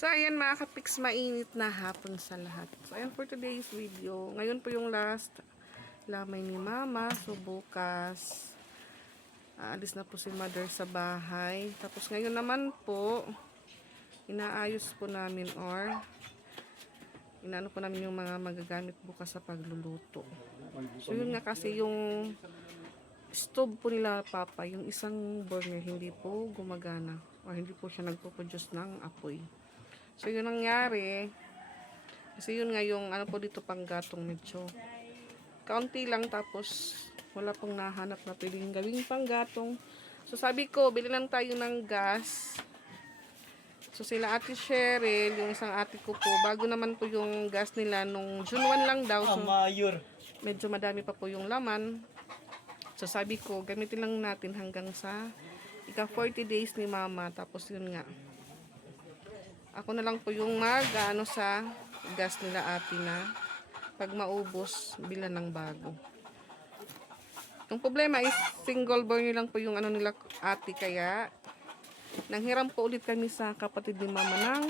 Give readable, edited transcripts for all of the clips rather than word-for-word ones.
So, ayan mga kapiks, mainit na hapon sa lahat. So, ayan for today's video. Ngayon po yung last lamay ni Mama. So, bukas, aalis na po si Mother sa bahay. Tapos, ngayon naman po, inaayos po namin or inaano po namin yung mga magagamit bukas sa pagluluto. So, yun nga kasi yung stove po nila Papa, yung isang burner hindi po gumagana or hindi po siya nagpo-produce ng apoy. So, yun nangyari. Kasi yun nga yung ano po dito panggatong medyo kaunti lang tapos wala pong nahanap na pwedeng gawing panggatong. So, sabi ko, bili lang tayo ng gas. So, sila Ate Cheryl, yung isang ate ko po, bago naman po yung gas nila nung June 1 lang daw. So, medyo madami pa po yung laman. So, sabi ko, gamitin lang natin hanggang sa ika 40 days ni Mama. Tapos, yun nga. Ako na lang po yung ano sa gas nila ate na pag maubos, bilan ng bago. Yung problema is single burner lang po yung ano nila ate, kaya nanghiram po ulit kami sa kapatid ni Mama ng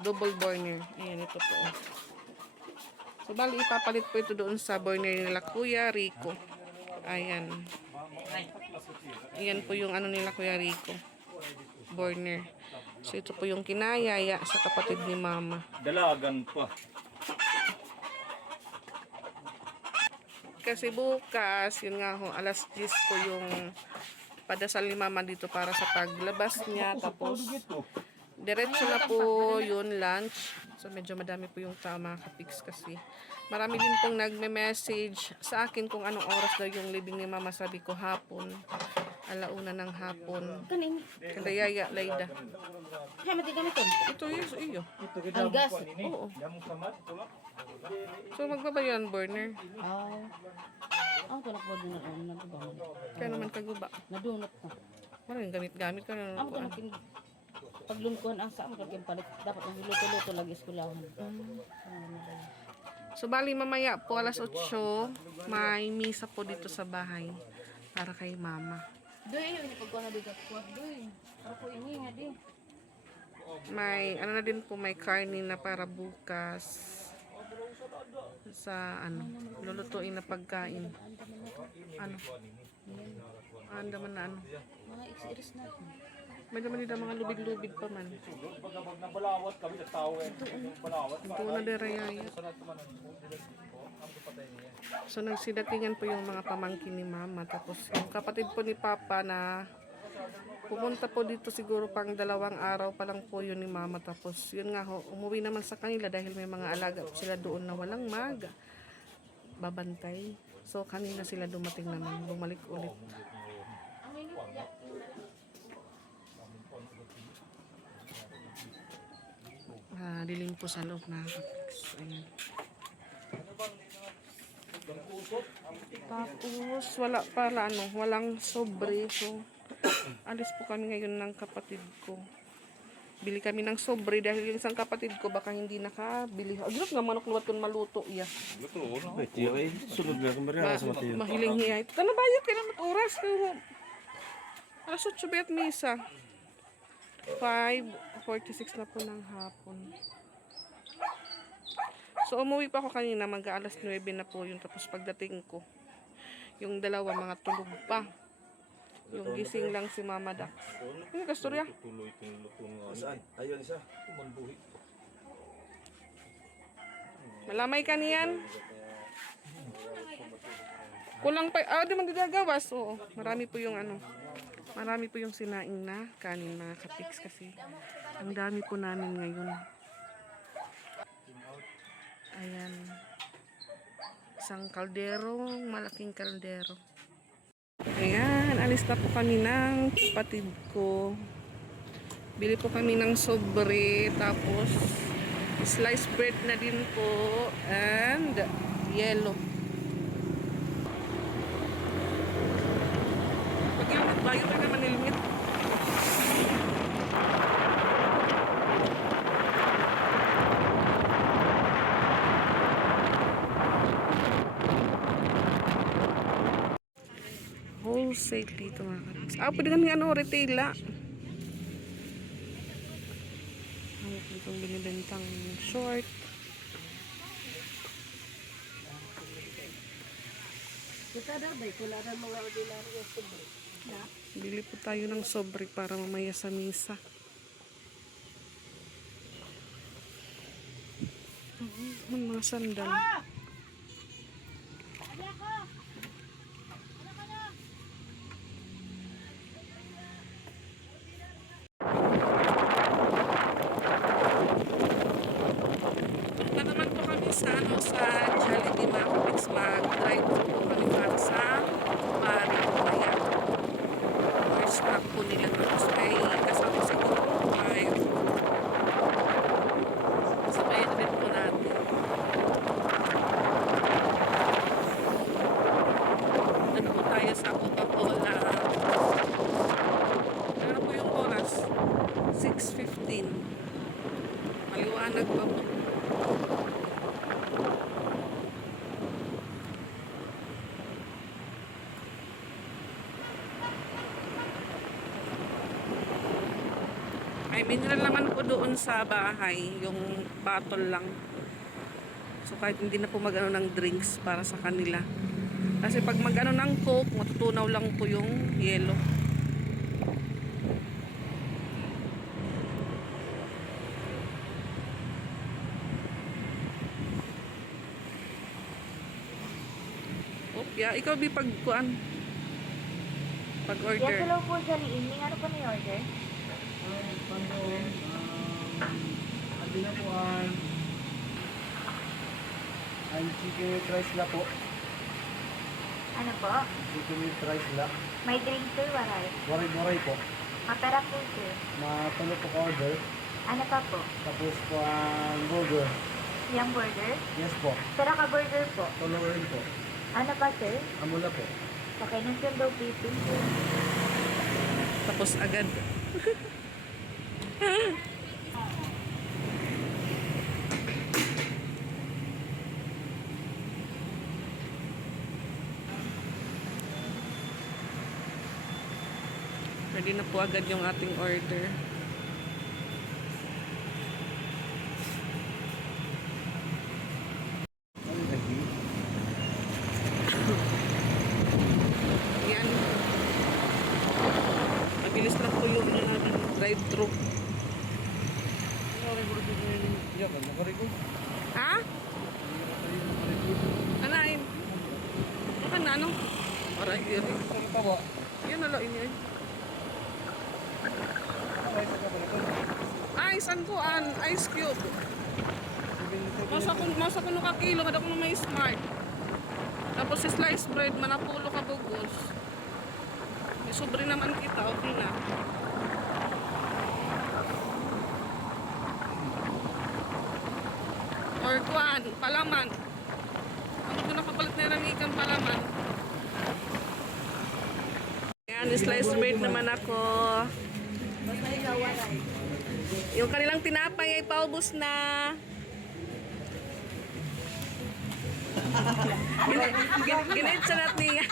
double burner. Ayan, ito po. So, bali ipapalit po ito doon sa burner nila Kuya Rico. Ayan. Ayan po yung ano nila Kuya Rico. Burner. So, ito po yung kinayaya sa kapatid ni Mama. Dalagan pa. Kasi bukas, yun nga ho, alas 10 po yung padasal ni Mama dito para sa paglabas niya. Tapos, diretso na po yun, lunch. So, medyo madami po yung tao mga kapiks kasi. Marami din pong nagme-message sa akin kung anong oras daw yung living ni Mama. Sabi ko, hapon. Alauna ng hapon. Kada yaya, Layda. Kaya matigamit ito. Ito yung iyo. Ang gas. Oo. So, magbabayan burner. Ang tulak po din ako. Nagbabawan. Kaya naman kaguba. Nadunot ko. Maraming gamit-gamit ka na. Ang tulak paglungkuhan ang saan magkaging palit. Dapat luto-luto lagi eskulahan. So, bali mamaya po, alas 8, may misa po dito sa bahay para kay Mama. Doy, yung pagkuhan na bigat ko. Doy, para po ini nga din. May, ano na din po, may karne na para bukas sa, lulutuin na pagkain. Ano? Andaman na ano? Mga iris na. May naman nila mga lubid-lubid pa man. Pag nabalawat kami sa tao balawat. Ito na derayaya. So, nagsidatingan po yung mga pamangkin ni Mama. Tapos, yung kapatid po ni Papa na pumunta po dito siguro pang 2 araw pa lang po yun ni Mama. Tapos, yun nga ho, umuwi naman sa kanila dahil may mga alaga po sila doon na walang babantay. So, kanina sila dumating naman. Bumalik ulit. Dilim po sa loob na kapiks. Ayan. Tapos, wala pala, walang sobre. So, alis po kami ngayon ng kapatid ko. Bili kami ng sobre dahil yung isang kapatid ko baka hindi nakabili. Agad nga manok luwat kung maluto. Yeah. Luto, no? Tiyo ay sulod na kamera sa matiyo. Mahiling hiya. Ito na bayad kaya naman oras. Alas 8 bet misa. 5:46 na po ng hapon. So, umuwi pa ako kanina, mag-alas 9 na po yun. Tapos pagdating ko, yung dalawa mga tulog pa. Yung gising lang si Mama Dax. Ano ka, storya? Tuloy itong lutong. Saan? Ayun isa. Tumanbuhi. Malamay ka niyan? Kulang pa. Di man gagawas. Oo, marami po yung marami po yung sinaing na kanin mga kapiks kasi ang dami po namin ngayon. Ayan. Isang kaldero, malaking kaldero. Ayan, alis na po kami ng kapatid ko. Bili po kami ng sobre, tapos sliced bread na din po, and yellow. Pag yung bayo pa naman nilimit. Wholesale dito mga kapatid. Pwede kami retail. Itong binibentang short. Bili po tayo ng sobre para mamaya sa misa. Mga sandal. Punta naman po kami sa Jollibee mga kapits. Mag-drive po kami para sa Maring Maya. First stop po nila tapos may kasama siguro ay sabayan din po natin. Ano po tayo sa Coca-Cola. Ano po yung oras? 6:15. Maliwanag pa po. Ay, mineral naman po doon sa bahay, yung bottle lang. So kahit hindi na po mag-ano ng drinks para sa kanila. Kasi pag mag-ano ng Coke, matutunaw lang po yung yelo. Yeah, ikaw bi pagkuan. Pag-order. Yes, hello po sa evening. Ano po na-order? Andi na po ang chicken with rice la po. Ano po? Chicken with rice la. May drink sir, waray. Waray-waray po. Mapera po sir. Matulo po ka order. Ano pa po? Tapos po ang burger. Yung burger? Yes po. Pero ka-burger po. Tulo rin po. Ano pa sir? Amula po. Okay, nang sir daw pipin sir. Tapos agad. Ready na po agad yung ating order. Yan. Mabilis lang po yung drive-thru. Ha? Anain? Ano na, ano? Aray, yun. Yan, nalain yun. Ice, ano po, ice cube. Masa ko ka kilo, kada ko na may smart. Tapos si sliced bread, manapulo ka bugos. May sobre naman kita, okay na. Or kuan, palaman. Ano ko nakapalit na yung ikan palaman. Ayan, sliced bread naman ako. Yung kanilang tinapay ay paubos na. Ginit sa natin niya.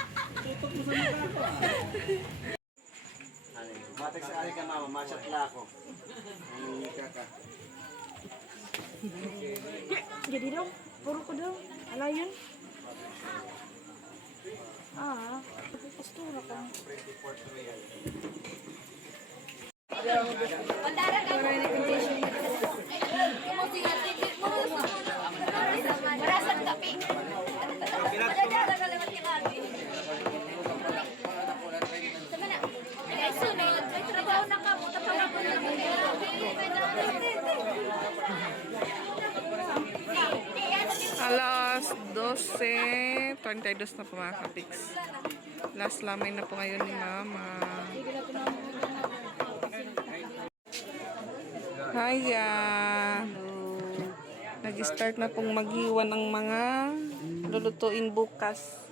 Matek sa ari ka mama, machatla ako. Ang kaka. Jadi dong, puro ko daw. Ala yun? Pastura ka. Marasan kapi. Ay, sunod. May trabaho na ka mo. Tapos na Alas 12:32 na po mga kapiks. Last lamay na po ngayon ni Mama. Hiya! Nag-start na pong maghiwan ng mga lulutuin bukas.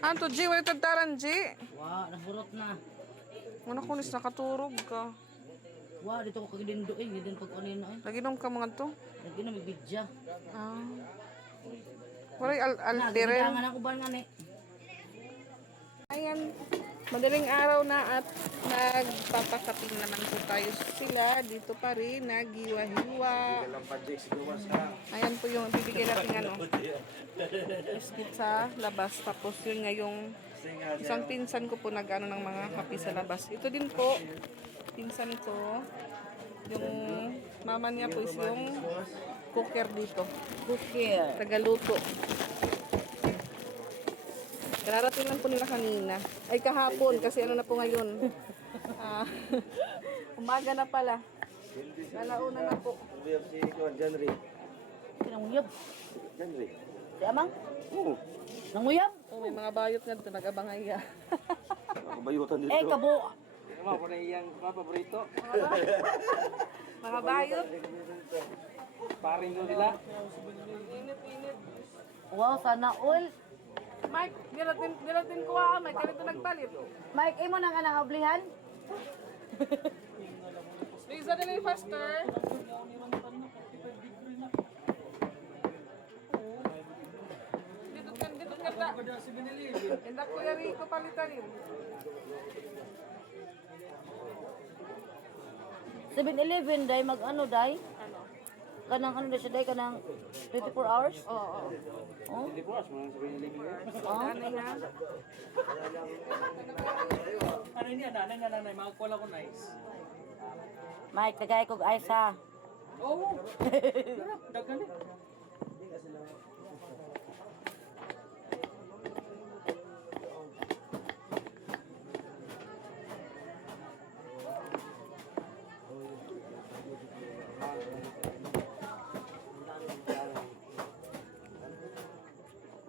Anto, G? Wala tagtaran, G? Wa, nahurot na. Muna ko nis nakaturog ka. Wa, dito ko kagidindoin. Gidin pag ano yun ay. Lagi nung ka mga to. Lagi na may bidya. Ah. Walay alderel. Nagidangan ako ba nga ni? Ayan, madaling araw na at nagpapakaping naman po tayo sila. Dito pa rin, naghiwa-hiwa. Ayan po yung bibigyan natin biscuit sa labas. Tapos yun nga yung isang pinsan ko po nag-ano ng mga kape sa labas. Ito din po, pinsan ko. Yung mama niya po is yung cooker dito. Cooker. Tagaluto. Kararating lang po nila kanina. Ay, kahapon. Kasi ano na po ngayon. Umaga na pala. Lalauna na po. Nanguyab. Si Amang? Oo. Nanguyab? Oh, may mga bayot nga dito. Nag-abangaya. Kabayutan dito. Kabo. Mga po na iyang paborito. Mga bayot. Paring ko nila. Init. Wow, sana all. Mike, giratin ko Mike, ganito nagpalit. Mike, imo nang anang oblihan? Lisa, dali faster. Dito ka ta. Hindi ko yari ko palitanin. 7-Eleven, day mag-ano, day? Ano? Kanang ano na siya, day? Kanang 24 hours? Oo. Oh? Hindi po, mga sabihin nila. Ano nga? Ano niya, nanay, makakuha ko nice. Mike, tagay kog ice ha. Oo. Dagan eh.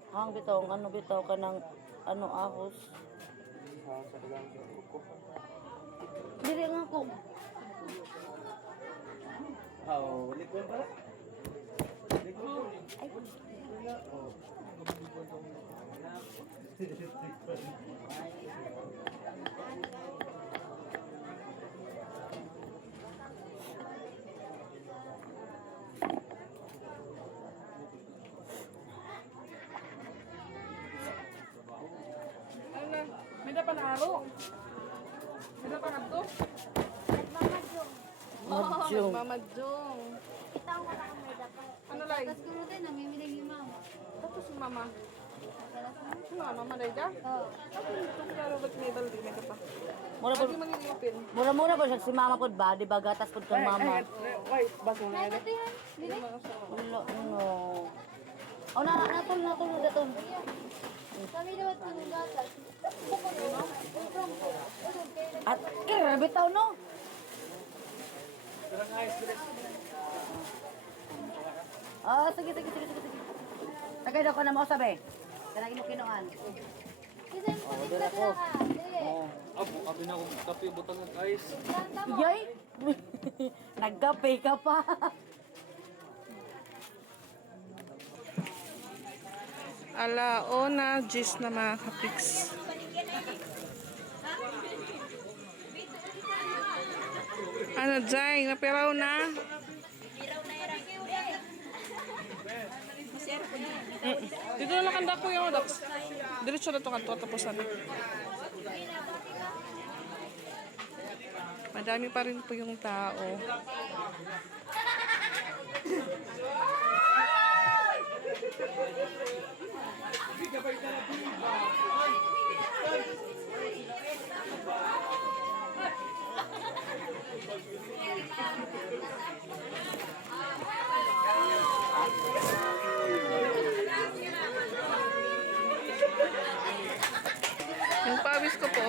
Hang bitaw, ano bitaw ka ng ano ahos. Dili nga ko. Oo, likod pala. Ano na? May da pa na aro. May da pa na to. Madyong. Mamadjong. Ano lai? Tapos si mama. Si mama, maday ka? Oo. Tapos klaro ba't may baldi? May ka pa. Mura po, Lagi manilipin. mura po siya si mama po ba? Di ba gatas po kang mama? Wait, baso na yan. Wala, no. Oh, natol na daton. At kaya bitaw no. Oh, sige. Tagay daw ko na mo sabi. Kanang inukinoan. Oh, dira ko. Oh. Abo, abi na akong kape, butang ng ice. Yay! Nagkape ka pa. Alaona, gis na mga kapiks. Ano, Jai? Napiraw na? Dito na nakanda ko yung Dax. Diretso na ito kanto, tapusan. Madami pa rin po yung tao. Yung pawis ko po.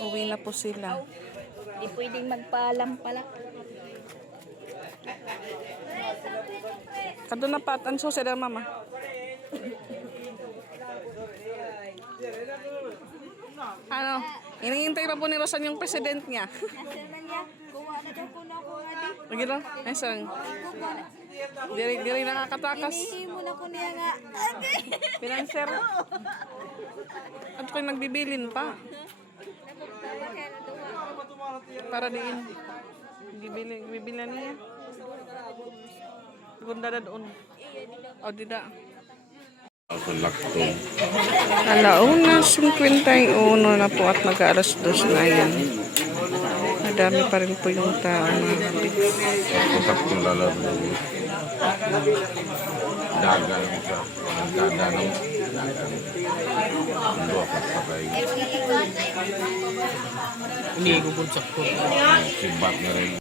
Uwi na po sila. Hindi pwedeng magpaalam pala. Kado na pat, ang susi daw mama. Ano? Inihintay pa po ni Rosan yung president niya. Nasa man niya, kuha na daw ko na ako nga di. Lagi lang. Ay, sarang. Kuha na. Diri nakakatakas. Hinihi mo na ko niya nga. Financer. At ko'y nagbibilin pa. Tama kaya na duwa. Para diin. Bibilan niya. Gunda na doon. O, dida. Lakton. Alauna, 51 na po at mag-aalas 2 na yan. Madami pa rin po yung tao mga kapiks. Laktong lalaro. Dagan sa nagdadanong. Dagan. Ang lokas pa kayo. Iniigugod sa ko. Sibat na rin.